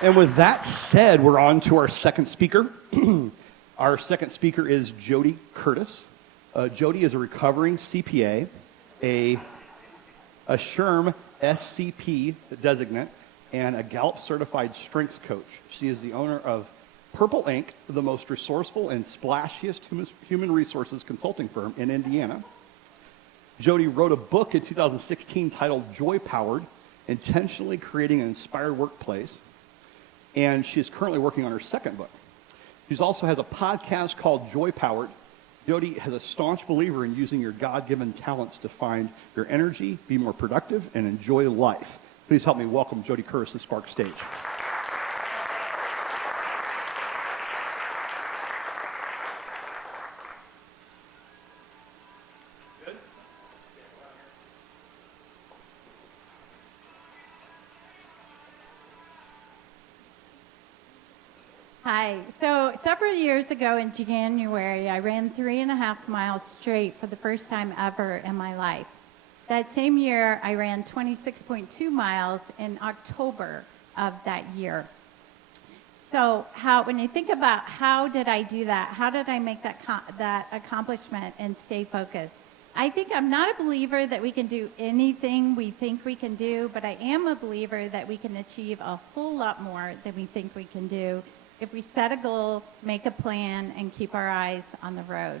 And with that said, we're on to our second speaker. Our second speaker is JoDee Curtis. JoDee is a recovering CPA, a SHRM SCP designate, and a Gallup certified strengths coach. She is the owner of Purple Inc., the most resourceful and splashiest human resources consulting firm in Indiana. JoDee wrote a book in 2016 titled Joy Powered, Intentionally Creating an Inspired Workplace. And she is currently working on her second book. She also has a podcast called Joy Powered. JoDee is a staunch believer in using your God-given talents to find your energy, be more productive, and enjoy life. Please help me welcome JoDee Curtis to Spark Stage. Hi. So several years ago in January, I ran 3.5 miles straight for the first time ever in my life. That same year, I ran 26.2 miles in October of that year. So when you think about how did I do that, how did I make that accomplishment and stay focused? I think I'm not a believer that we can do anything we think we can do, but I am a believer that we can achieve a whole lot more than we think we can do if we set a goal, make a plan, and keep our eyes on the road.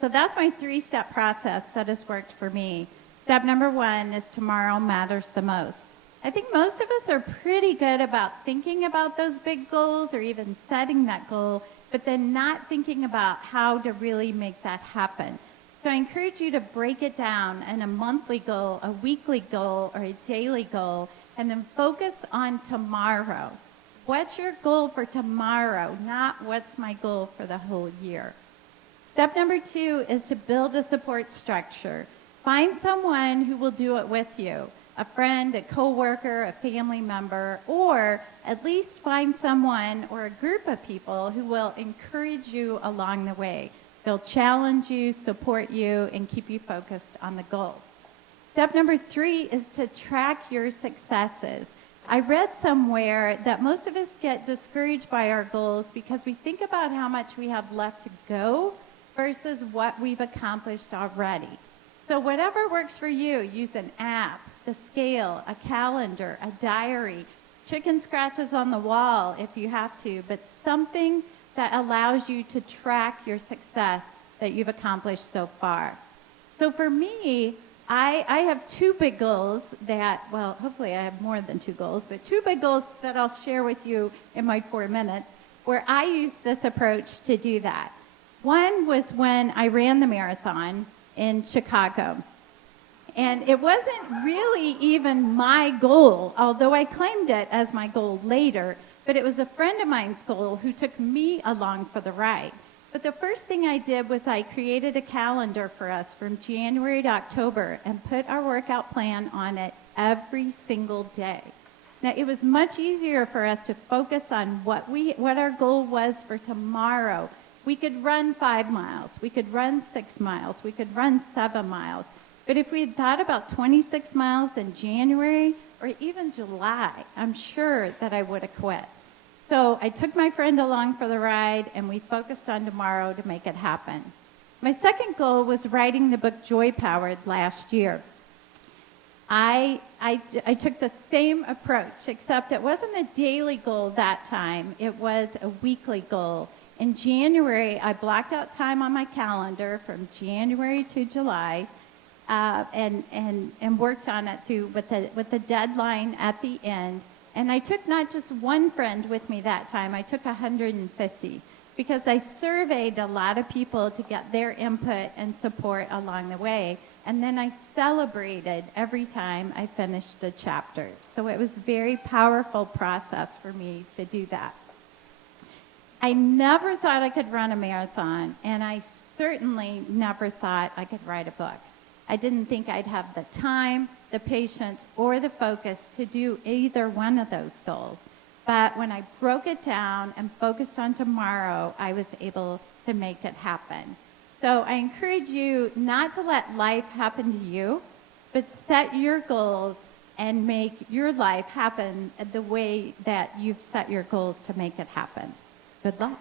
So that's my 3-step process that has worked for me. Step number 1 is tomorrow matters the most. I think most of us are pretty good about thinking about those big goals or even setting that goal, but then not thinking about how to really make that happen. So I encourage you to break it down in a monthly goal, a weekly goal, or a daily goal, and then focus on tomorrow. What's your goal for tomorrow, not what's my goal for the whole year? Step number 2 is to build a support structure. Find someone who will do it with you, a friend, a coworker, a family member, or at least find someone or a group of people who will encourage you along the way. They'll challenge you, support you, and keep you focused on the goal. Step number 3 is to track your successes. I read somewhere that most of us get discouraged by our goals because we think about how much we have left to go versus what we've accomplished already. So whatever works for you, use an app, the scale, a calendar, a diary, chicken scratches on the wall if you have to, but something that allows you to track your success that you've accomplished so far. So for me, I have 2 big goals that, well, hopefully I have more than 2 goals, but 2 big goals that I'll share with you in my 4 minutes where I used this approach to do that. One was when I ran the marathon in Chicago. And it wasn't really even my goal, although I claimed it as my goal later, but it was a friend of mine's goal who took me along for the ride. But the first thing I did was I created a calendar for us from January to October and put our workout plan on it every single day. Now, it was much easier for us to focus on what our goal was for tomorrow. We could run 5 miles, we could run 6 miles, we could run 7 miles. But if we had thought about 26 miles in January or even July, I'm sure that I would have quit. So I took my friend along for the ride, and we focused on tomorrow to make it happen. My second goal was writing the book Joy Powered last year. I took the same approach, except it wasn't a daily goal that time. It was a weekly goal. In January, I blocked out time on my calendar from January to July and worked on it through with the deadline at the end. And I took not just one friend with me that time, I took 150 because I surveyed a lot of people to get their input and support along the way. And then I celebrated every time I finished a chapter. So it was a very powerful process for me to do that. I never thought I could run a marathon, and I certainly never thought I could write a book. I didn't think I'd have the time, the patience, or the focus to do either one of those goals. But when I broke it down and focused on tomorrow, I was able to make it happen. So I encourage you not to let life happen to you, but set your goals, and make your life happen the way that you've set your goals to make it happen. Good luck.